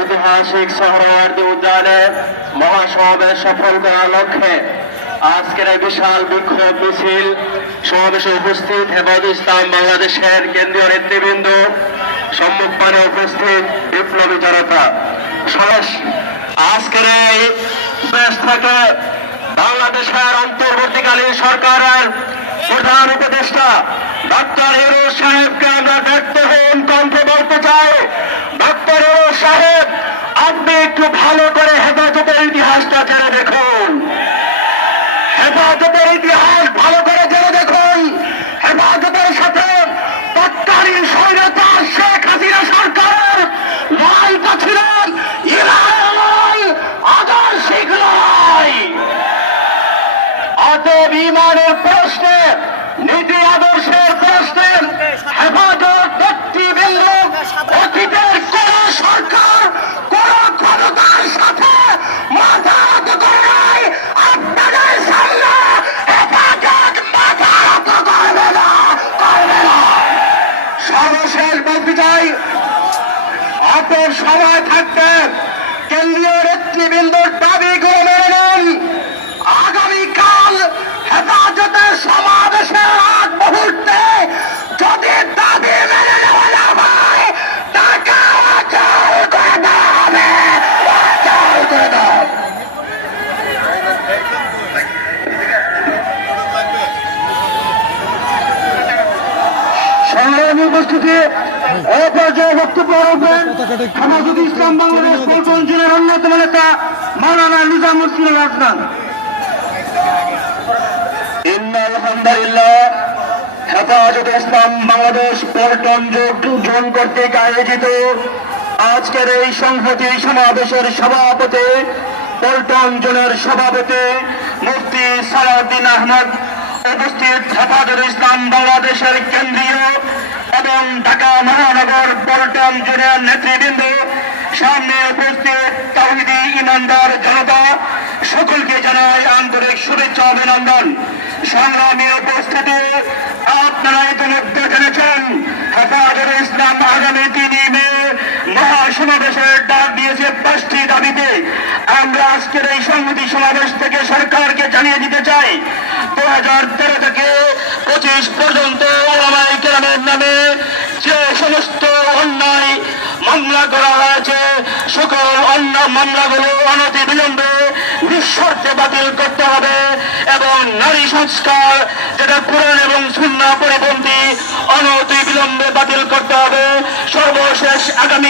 ঐতিহাসিক সোহরাওয়ার্দী উদ্যানে মহাসমাবেশ সফল করার লক্ষ্যে আজকের এই বিশাল বিক্ষোভ মিছিল সমাবেশে উপস্থিত হেফাজতে ইসলাম বাংলাদেশের কেন্দ্রীয় নেতৃবৃন্দ, সম্মুখপানে উপস্থিত বিপ্লবী জনতা। আজকের এই দেশ থেকে বাংলাদেশের অন্তর্বর্তীকালীন সরকারের প্রধান উপদেষ্টা ডক্টর ইউনূস সাহেবকে আমরা ব্যর্থহীন কণ্ঠে বলতে চাই, ডক্টর ইউনূস সাহেব, আপনি একটু ভালো করে হেফাজতের ইতিহাসটা জেনে দেখুন। হেফাজতের ইতিহাস ভালো করে জেনে দেখুন। হেফাজতের সাথে তৎকালীন স্বৈরাচার শেখ হাসিনা সরকারের লড়াইটা ছিল আদর্শিক লড়াই। অতএব ঈমানের প্রশ্নে, নীতি আদর্শের প্রশ্নে হেফাজত নেতৃবৃন্দ অতীতের কোন সরকার কোন ক্ষমতার সাথে মাথা নত করে নাই। আপনাদের সামনে হেফাজত মাথা নত করবে না, করবে না। সর্বশেষ বলতে চাই, অল্প সময় থাকতে কেন্দ্রীয় নেতৃবৃন্দর দাবিগুলো মেনে নেন। আগামীকাল হেফাজতের সমাবেশের আগ মুহূর্তে যদি দাবি মেনে নেওয়া না হয়, টাকা অচল করে দেওয়া হবে, অচল করে দেওয়া হবে। সংগ্রামী উপস্থিতি অপর্যায়ে বক্তব্য রাখবেন হেফাজতে ইসলাম বাংলাদেশ পল্টন অঞ্চলের অন্যতম নেতা মাওলানা নিজামুদ্দিন আদনান। আলহামদুলিল্লাহ, হেফাজতে ইসলাম বাংলাদেশ পল্টন জোন কর্তৃক আয়োজিত আজকের এই সংহতি সমাবেশের সভাপতি, পল্টন জোনের সভাপতি মুফতি সালাউদ্দিন আহমদ, উপস্থিত হেফাজতে ইসলাম বাংলাদেশের কেন্দ্রীয় এবং ঢাকা মহানগর পল্টন জোনের নেতৃবৃন্দ, সামনে উপস্থিত তাওহীদি ইমানদার জনতা, সকলকে জানাই আন্তরিক শুভেচ্ছা অভিনন্দন। সংগ্রামী উপস্থিতি, আপনারা ইতিমধ্যে জেনেছেন হেফাজতে ইসলাম আগামী 3 মে মহাসমাবেশের ডাক দিয়েছে 5টি দাবিতে। আমরা আজকের এই সংহতি সমাবেশ থেকে সরকারকে জানিয়ে দিতে চাই, 2013 থেকে 25 পর্যন্ত ওলামায়ে কেরামের নামে যে সমস্ত অন্যায় মামলা করা হয়েছে, সকল অন্য মামলাগুলো অনতি বিলম্বে নিঃশর্তে বাতিল করতে হবে এবং নারী সংস্কার, যেটা কোরআন এবং সুন্নাহ পরিপন্থী, অনতি বিলম্বে বাতিল করতে হবে। সর্বশেষ আগামী